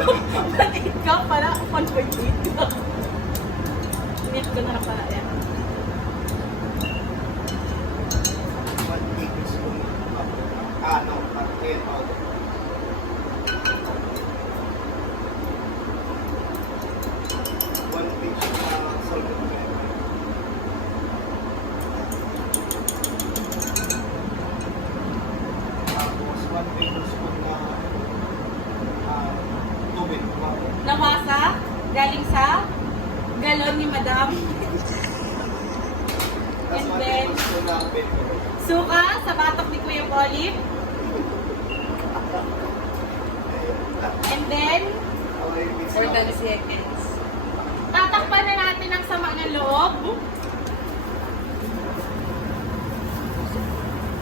1.8 ka pala, 1.8 ka. Init ko na pala yan. 1 tablespoon. No, clear powder. One pinch salt and pepper. Tapos 1 tablespoon na tubig. Namasa, galing sa galon ni Madam. Tapos And 1 then, tablespoon na pepper. suka sa batok ni Kuya Olive. And then, For 10 seconds. tatakpan na natin ang sama ng loob.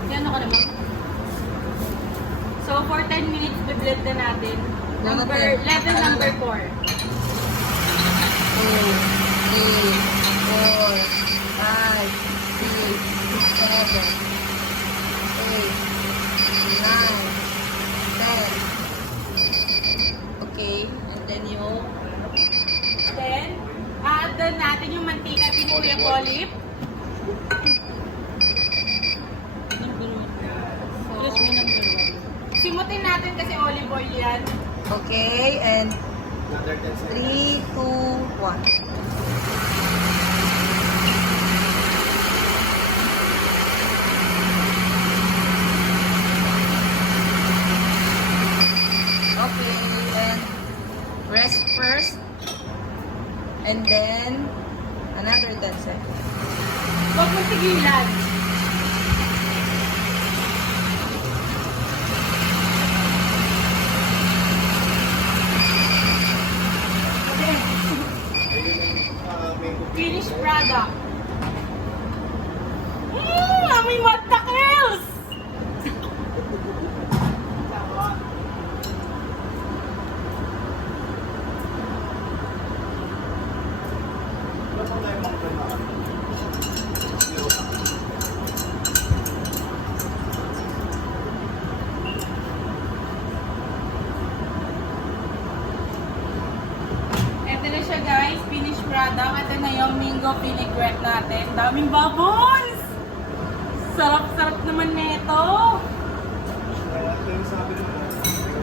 Yan ako naman. So, for 10 minutes, blend na natin. Level number 4. 2, 3, 4, 5, 6, 7, 8, 9, 10. Okay, and then yung Then, add natin yung mantika ni Kuya Olive. Simutin natin kasi olive oil yan. okay, and Another 10 seconds. 3, 2, 1. Okay, and rest first. And then, another 10 seconds. Huwag mong tigilan. Finished product. Amoy matakils! Ito na siya guys, finished product. Ito na yung mango vinaigrette natin. Daming bubbles! Sarap-sarap naman nito. Kaya ito yung sabi ng